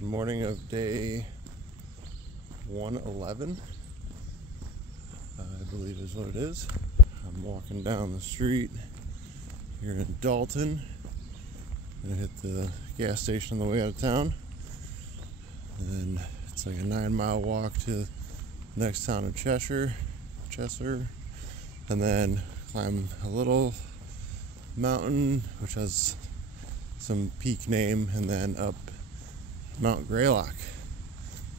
Morning of day 111, I believe is what it is. I'm walking down the street here in Dalton. I'm gonna hit the gas station on the way out of town. And then it's like a 9-mile walk to the next town of Cheshire. And then climb a little mountain which has some peak name, and then up Mount Greylock,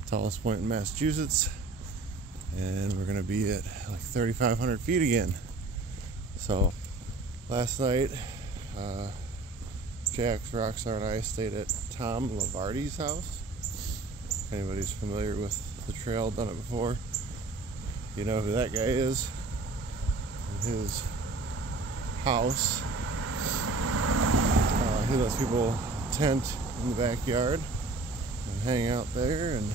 tallest point in Massachusetts, and we're gonna be at like 3,500 feet again. So last night Jax, Rockstar, and I stayed at Tom Lavardi's house. If anybody's familiar with the trail, done it before, you know who that guy is. In his house, he lets people tent in the backyard and hang out there, and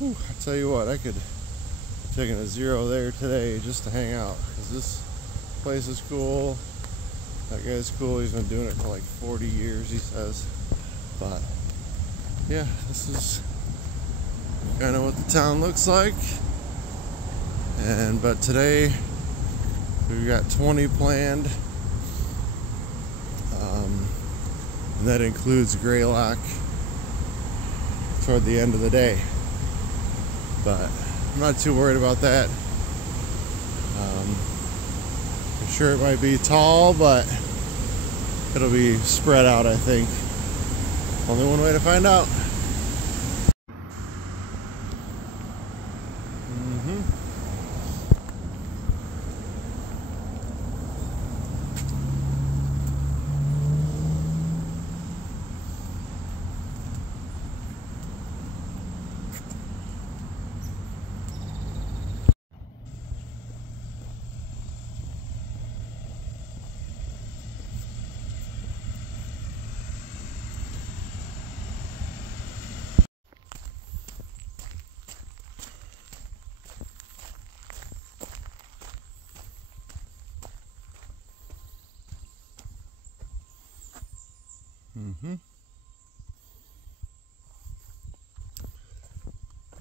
I tell you what, I could have taken a zero there today just to hang out, because this place is cool, that guy's cool, he's been doing it for like 40 years, he says. But yeah, this is kind of what the town looks like. But today we've got 20 planned, and that includes Greylock toward the end of the day, but I'm not too worried about that. I'm sure it might be tall, but it'll be spread out, I think. Only one way to find out.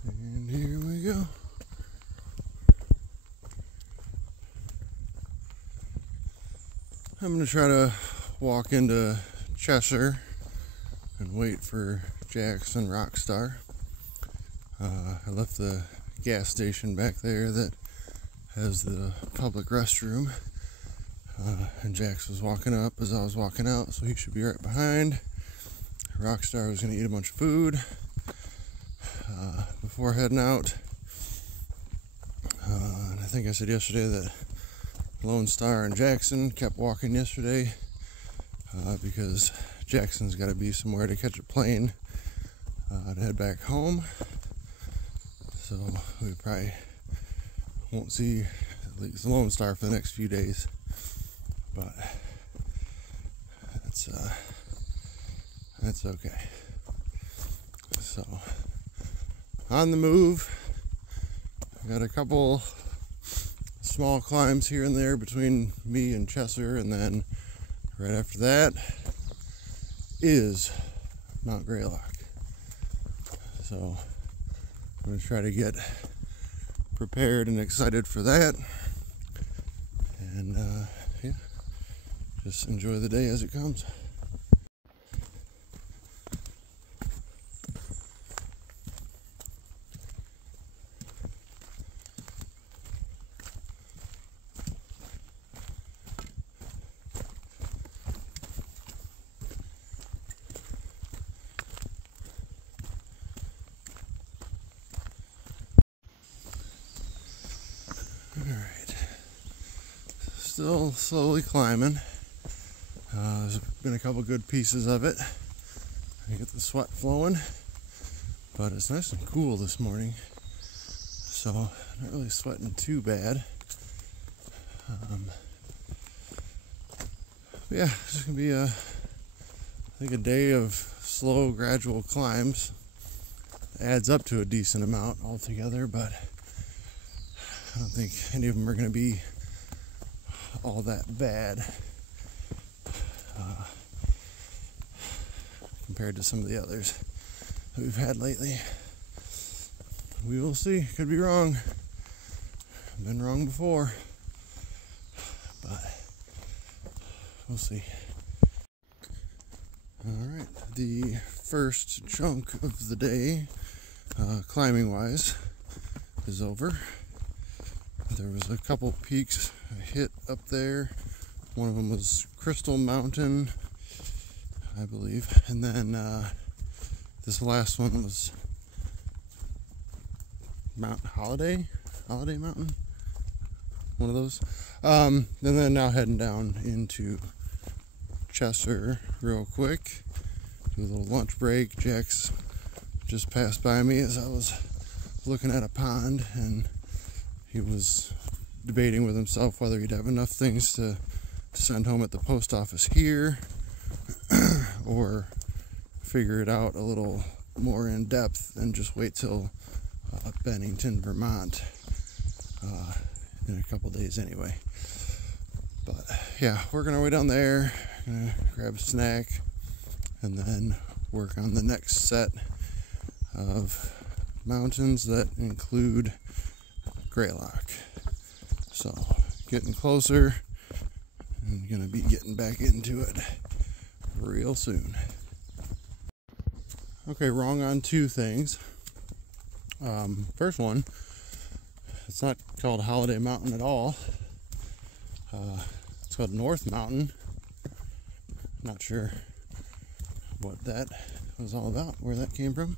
And here we go. I'm going to try to walk into Cheshire and wait for Jax and Rockstar. I left the gas station back there that has the public restroom. And Jax was walking up as I was walking out, so he should be right behind. Rockstar was going to eat a bunch of food before heading out. And I think I said yesterday that Lone Star and Jackson kept walking yesterday because Jackson's got to be somewhere to catch a plane to head back home. So we probably won't see at least Lone Star for the next few days. But that's okay. So on the move, I got a couple small climbs here and there between me and Cheshire, and then right after that is Mount Greylock. So I'm going to try to get prepared and excited for that, and yeah, just enjoy the day as it comes. Alright, still slowly climbing. There's been a couple good pieces of it. I get the sweat flowing, but it's nice and cool this morning, so not really sweating too bad. Yeah, it's just gonna be I think a day of slow, gradual climbs. Adds up to a decent amount altogether, but I don't think any of them are going to be all that bad compared to some of the others. that we've had lately. We will see. Could be wrong. I've been wrong before, but we'll see. Alright, the first chunk of the day, climbing wise, is over. There was a couple peaks I hit up there. One of them was Crystal Mountain, I believe, and then this last one was Mount Holiday Mountain, one of those. And then now heading down into Chester real quick, do a little lunch break. Jax just passed by me as I was looking at a pond, and he was debating with himself whether he'd have enough things to send home at the post office here or figure it out a little more in depth and just wait till Bennington, Vermont in a couple days anyway. But yeah, working our way down there, gonna grab a snack and then work on the next set of mountains that include Greylock. So getting closer and gonna be getting back into it real soon. Okay, wrong on two things. First one, it's not called Holiday Mountain at all. It's called North Mountain. Not sure what that was all about, where that came from.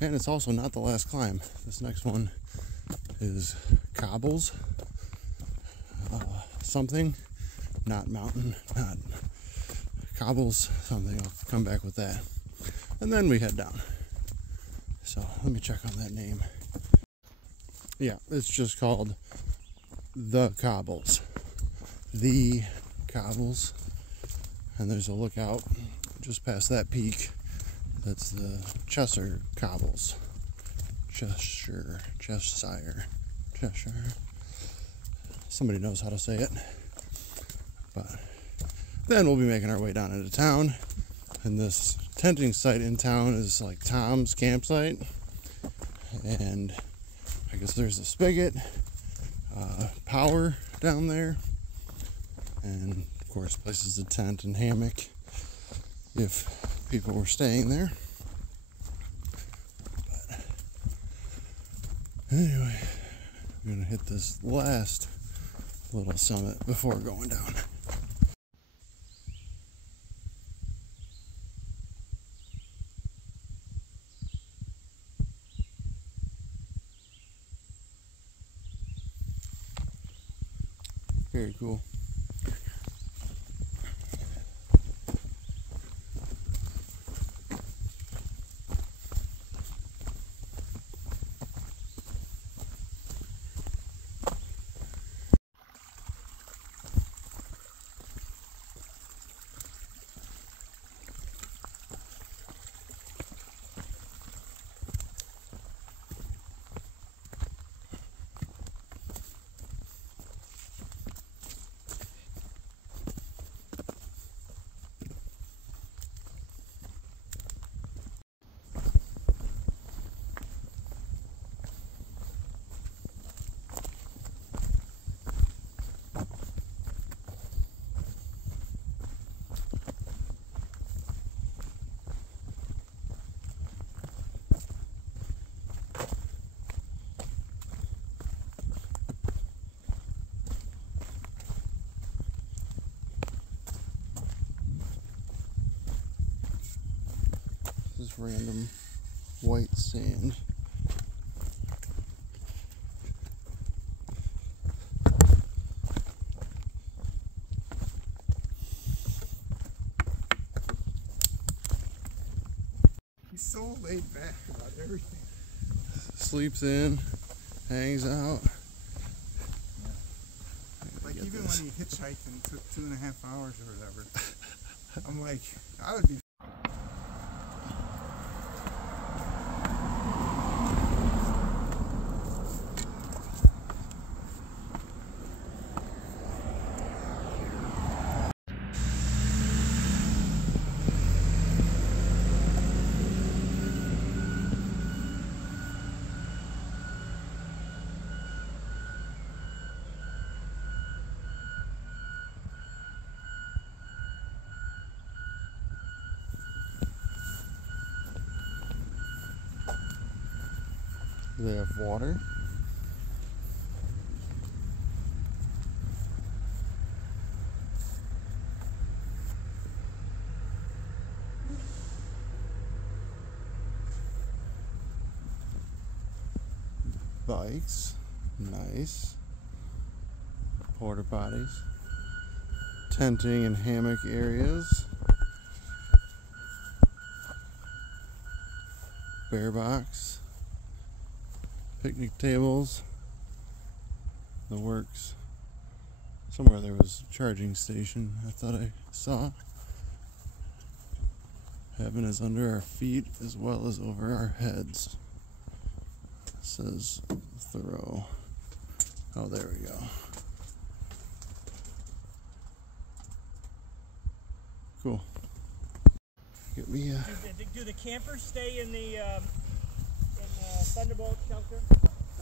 And it's also not the last climb. This next one is Cobbles. Something. Not mountain. Not Cobbles. Something. I'll come back with that. And then we head down. So let me check on that name. Yeah, it's just called The Cobbles. The Cobbles. And there's a lookout just past that peak. That's the Cheshire Cobbles. Cheshire. Somebody knows how to say it. But then we'll be making our way down into town. And this tenting site in town is like Tom's campsite. And I guess there's a spigot, power down there. And of course, places to tent and hammock if people were staying there. But anyway, I'm gonna hit this last little summit before going down. Very cool. This random white sand. He's so laid back about everything. Sleeps in, hangs out. Like even when he hitchhiked and took 2.5 hours or whatever, I'm like, I would be. They have water. Bikes, nice. Porta potties. Tenting and hammock areas. Bear box. Picnic tables. The works. Somewhere there was a charging station I thought I saw. Heaven is under our feet as well as over our heads. Says Thru. Oh, there we go. Cool. Get me Do the campers stay in the Thunderbolt shelter?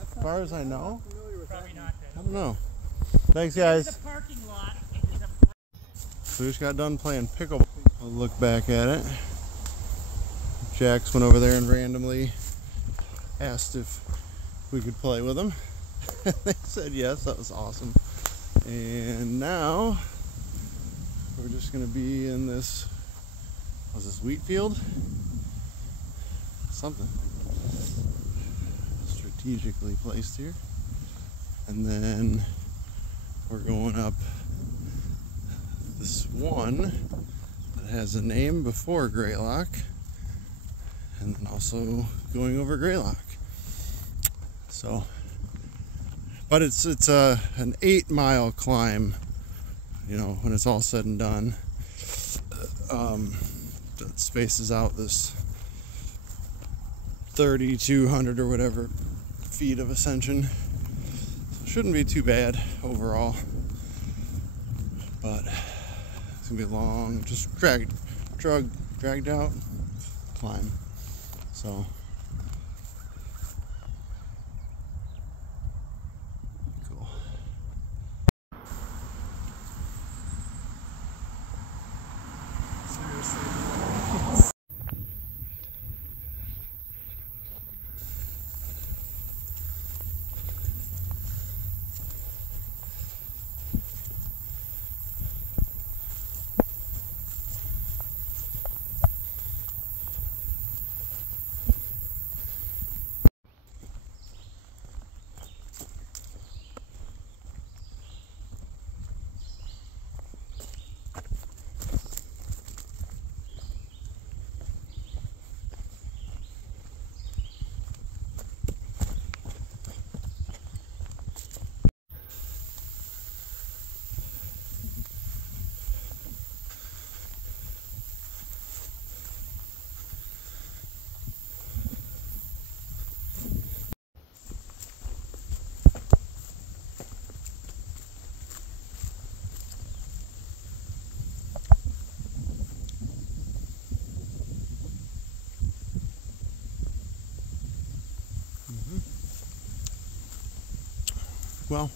as far as I know. Probably not then. I don't know. Thanks, guys. The parking lot is So we just got done playing pickleball. I'll look back at it. Jax went over there and randomly asked if we could play with them. They said yes, that was awesome. And now we're just gonna be in this, was this wheat field? Something strategically placed here. And then we're going up this one that has a name before Greylock, and then also going over Greylock. So, but it's an 8-mile climb, you know, when it's all said and done. That spaces out this 3,200 or whatever feet of ascension. So it shouldn't be too bad overall, but it's gonna be a long, just dragged out climb. So cool. Well,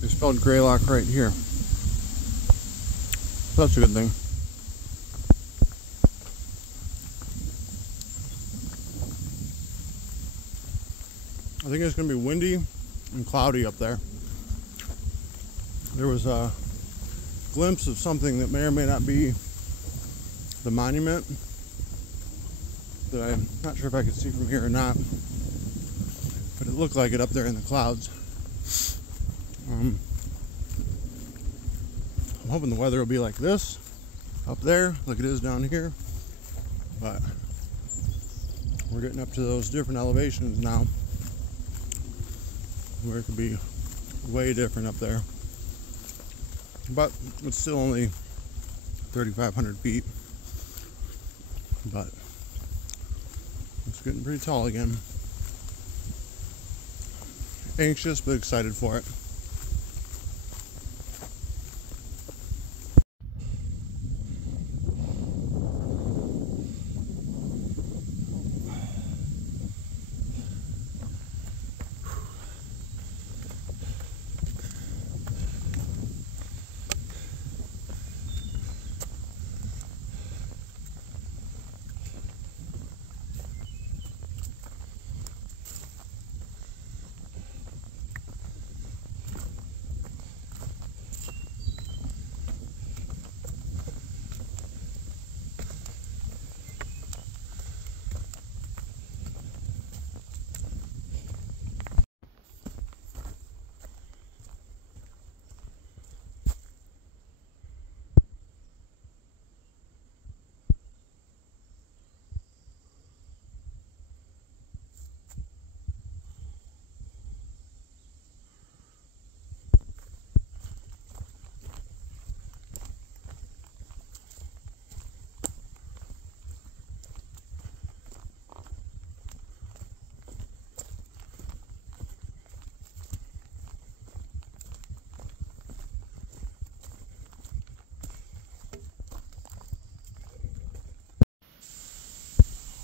they spelled Greylock right here. So that's a good thing. I think it's going to be windy and cloudy up there. There was a glimpse of something that may or may not be the monument that I'm not sure if I could see from here or not, but it looked like it up there in the clouds. I'm hoping the weather will be like this up there, like it is down here, but we're getting up to those different elevations now where it could be way different up there, but it's still only 3,500 feet, but it's getting pretty tall again. Anxious but excited for it.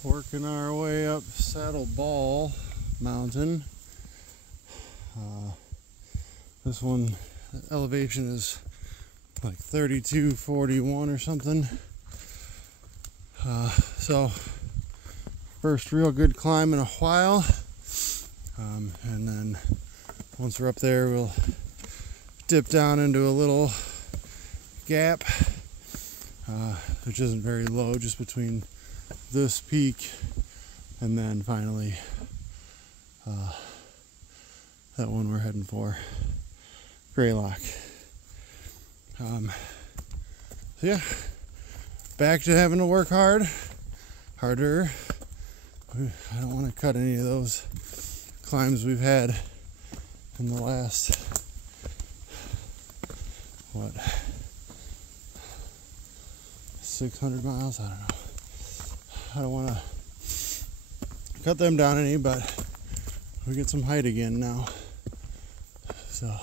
Working our way up Saddle Ball Mountain. This one, elevation is like 3241 or something. So first real good climb in a while. And then once we're up there, we'll dip down into a little gap, which isn't very low, just between this peak and then finally that one we're heading for, Greylock. So yeah, back to having to work harder. I don't want to cut any of those climbs we've had in the last, 600 miles? I don't know. I don't want to cut them down any, but we get some height again now. So,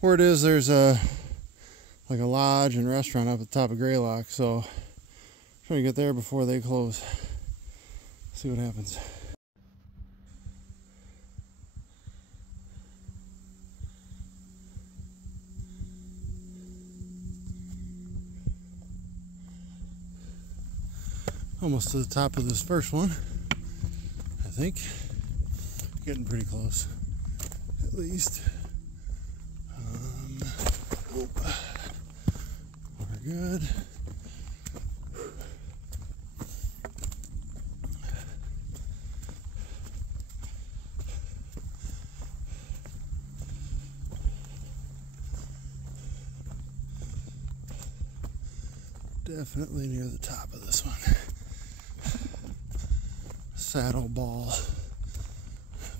where it is, there's like a lodge and restaurant up at the top of Greylock, so I'm trying to get there before they close. See what happens. Almost to the top of this first one, I think. Getting pretty close, at least. We're good. Definitely near the top of this one. Saddle Ball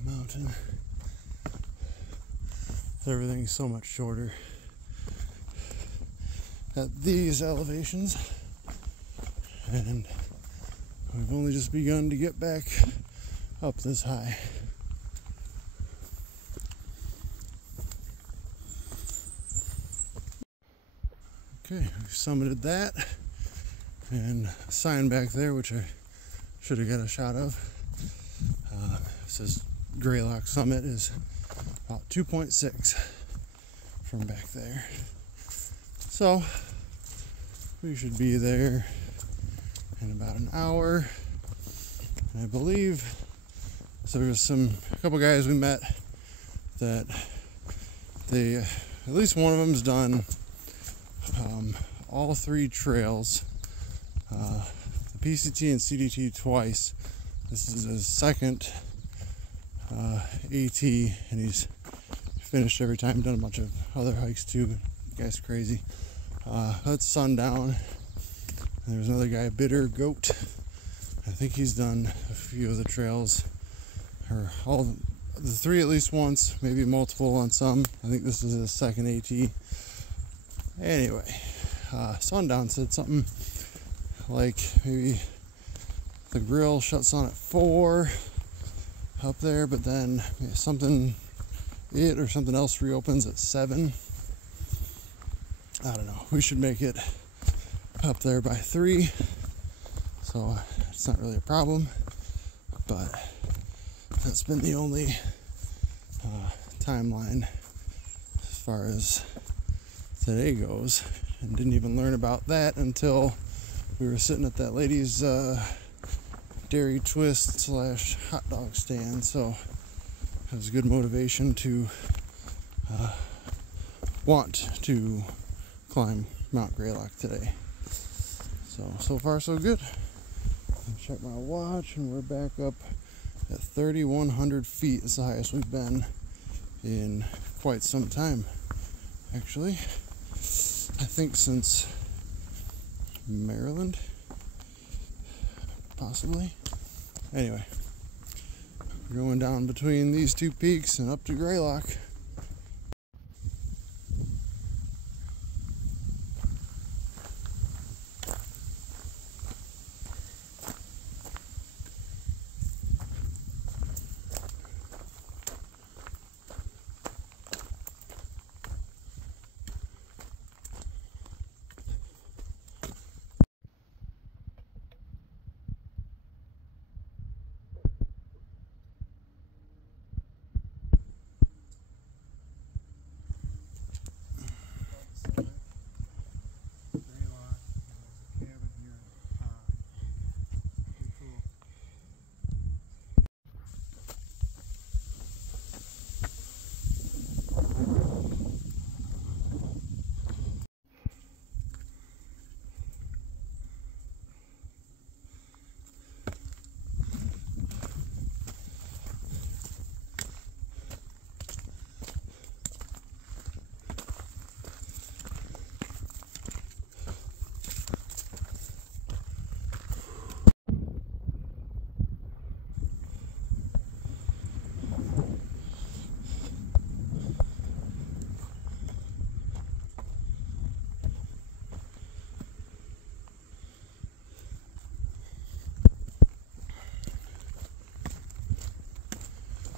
Mountain. Everything's so much shorter at these elevations, and we've only just begun to get back up this high. Okay, we summited that, and a sign back there, which I should have got a shot of. It says Greylock Summit is about 2.6 from back there. So we should be there in about an hour. And I believe so. There's a couple guys we met that they, at least one of them's done all three trails. The PCT and CDT twice. This is his second AT, and he's finished every time. Done a bunch of other hikes too. The guy's crazy. That's Sundown. And there's another guy, Bitter Goat. I think he's done a few of the trails, or all the three at least once, maybe multiple on some. I think this is his second AT. Anyway, Sundown said something like maybe the grill shuts on at 4 up there, but then something else reopens at 7. I don't know. We should make it up there by 3, so it's not really a problem, but that's been the only timeline as far as today goes, and didn't even learn about that until we were sitting at that lady's dairy twist / hot dog stand. So it was good motivation to want to climb Mount Greylock today. So far so good. Check my watch, and we're back up at 3,100 feet. It's the highest we've been in quite some time, actually. I think since Maryland, possibly. Anyway, we're going down between these two peaks and up to Greylock.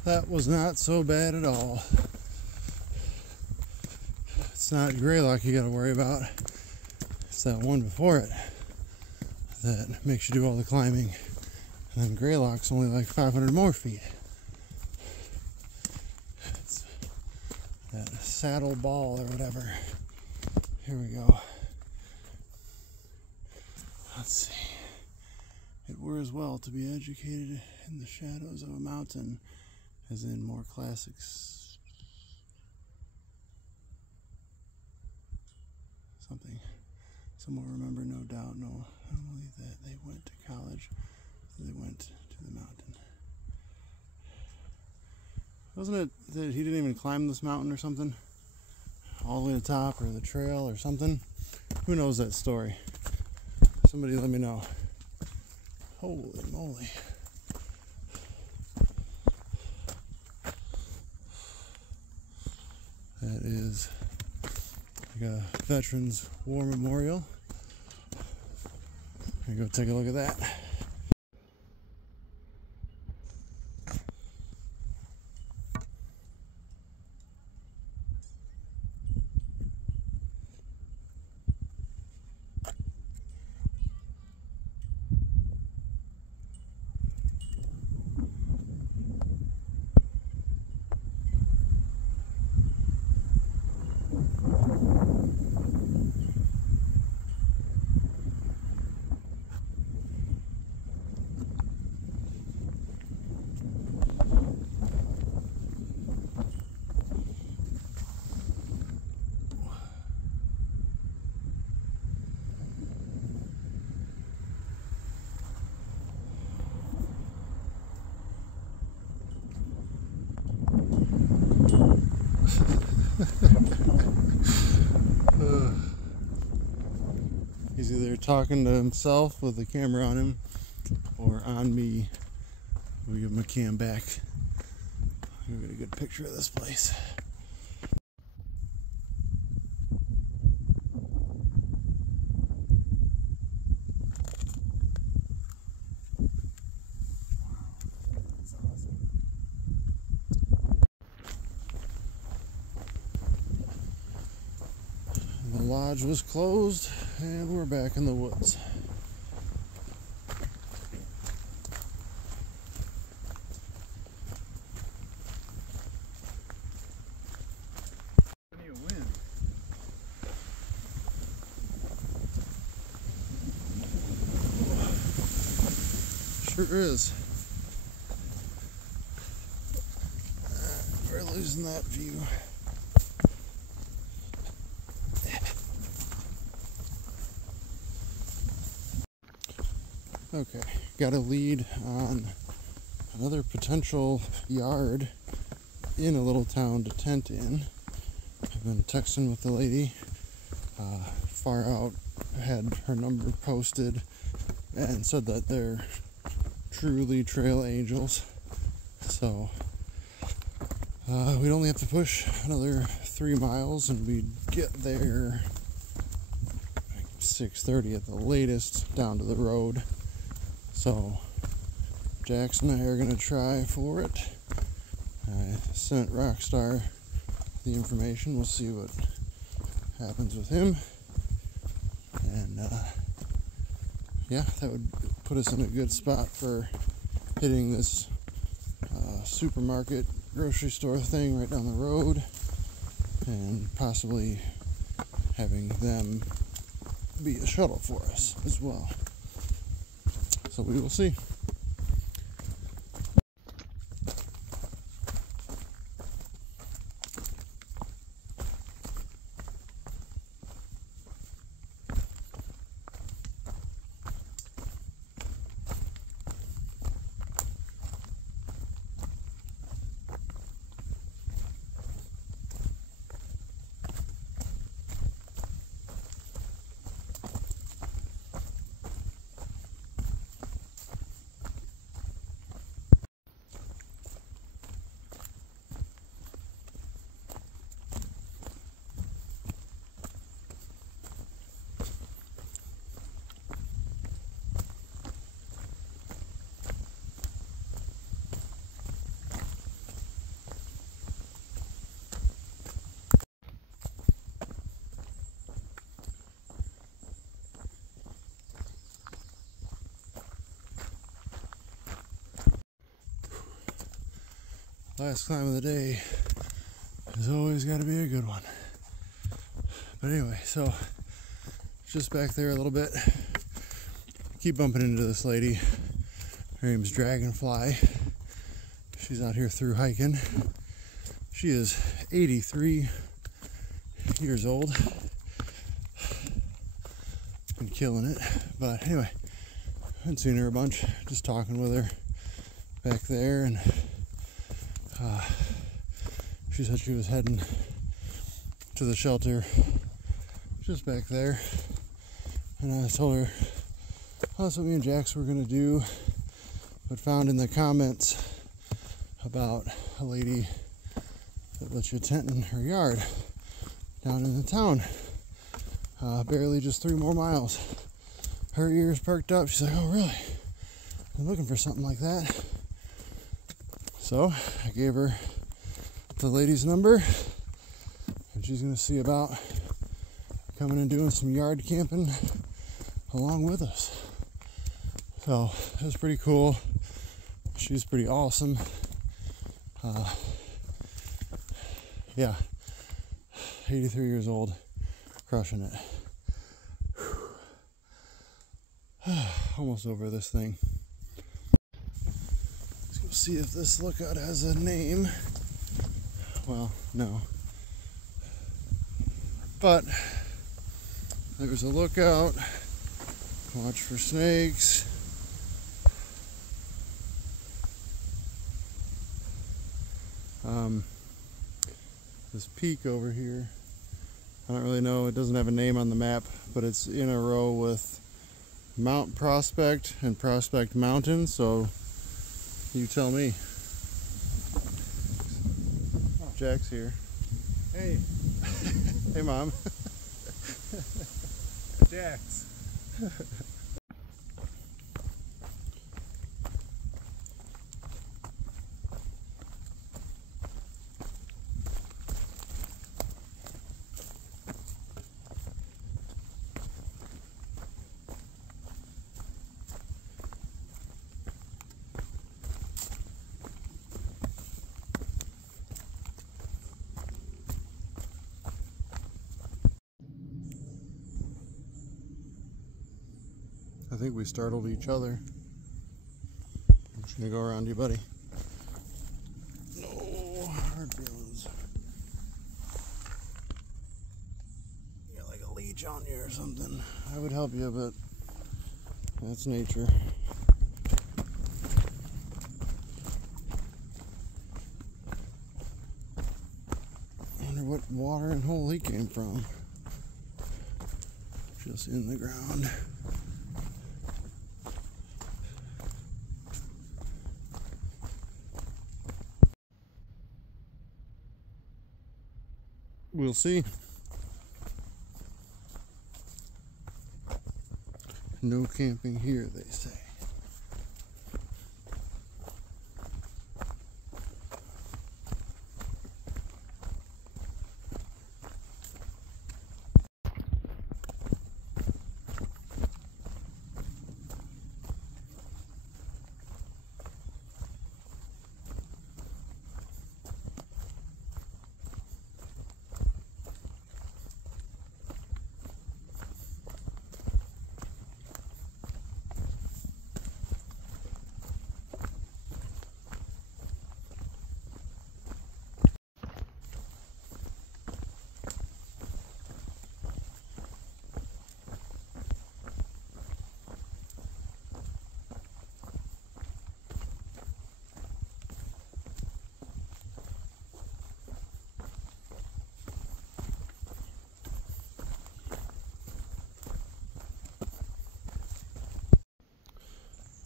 That was not so bad at all. It's not Greylock you gotta worry about. It's that one before it that makes you do all the climbing. And then Greylock's only like 500 more feet. It's that saddle ball or whatever. Here we go. Let's see. It were as well to be educated in the shadows of a mountain as in more classics. Something. Some will remember, no doubt. No, I don't believe that they went to college. They went to the mountain. Wasn't it that he didn't even climb this mountain or something? All the way to the top, or the trail or something? Who knows that story? Somebody let me know. Holy moly. That is like a Veterans War Memorial. Let me go take a look at that. He's either talking to himself with the camera on him or on me. We'll give him a cam back. We'll get a good picture of this place. The lodge was closed and we're back in the woods. Plenty of wind. Sure is. We're losing that view. Okay, got a lead on another potential yard in a little town to tent in. I've been texting with the lady. Far Out had her number posted and said that they're truly trail angels. So we'd only have to push another 3 miles and we'd get there like 6:30 at the latest down to the road. So Jackson and I are going to try for it. I sent Rockstar the information. We'll see what happens with him. And yeah, that would put us in a good spot for hitting this supermarket grocery store thing right down the road and possibly having them be a shuttle for us as well. So we will see. last climb of the day has always got to be a good one. But anyway, so just back there a little bit. Keep bumping into this lady. Her name's Dragonfly. She's out here through hiking. She is 83 years old. Been killing it. But anyway, I haven't seen her a bunch. Just talking with her back there, and she said she was heading to the shelter just back there. And I told her, oh, that's what me and Jax were gonna do, but found in the comments about a lady that lets you tent in her yard down in the town. Barely just 3 more miles. Her ears perked up. She's like, oh, really? I'm looking for something like that. So I gave her the lady's number, and she's gonna see about coming and doing some yard camping along with us. So it was pretty cool. She's pretty awesome. Yeah, 83 years old, crushing it. Almost over this thing. Let's go see if this lookout has a name. Well, no. But there's a lookout. Watch for snakes. This peak over here, I don't really know, it doesn't have a name on the map, but it's in a row with Mount Prospect and Prospect Mountain, so you tell me. Jack's here. Hey. Hey, Mom. Jax. I think we startled each other. I'm just gonna go around you, buddy. No hard feelings. You got like a leech on you or something. I would help you, but that's nature. I wonder what watering hole he came from. Just in the ground. We'll see. No camping here, they say.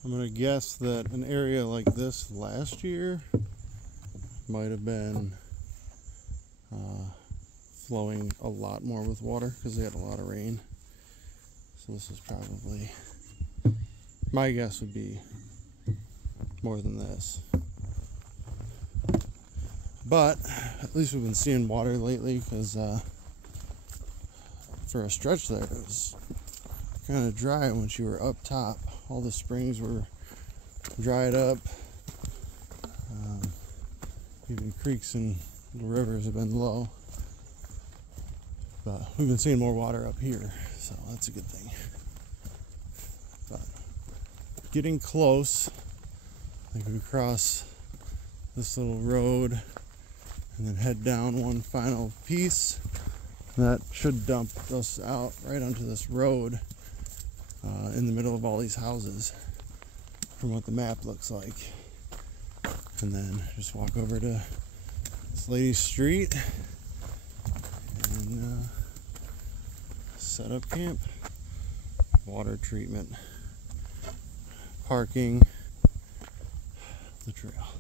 I'm going to guess that an area like this last year might have been flowing a lot more with water because they had a lot of rain. So this is probably, my guess would be more than this. But at least we've been seeing water lately because for a stretch there it was kind of dry once you were up top. All the springs were dried up. Even creeks and rivers have been low. But we've been seeing more water up here, so that's a good thing. But getting close. I think we cross this little road and then head down one final piece. That should dump us out right onto this road in the middle of all these houses from what the map looks like. And then just walk over to this lady's street and set up camp. Water treatment, parking, the trail.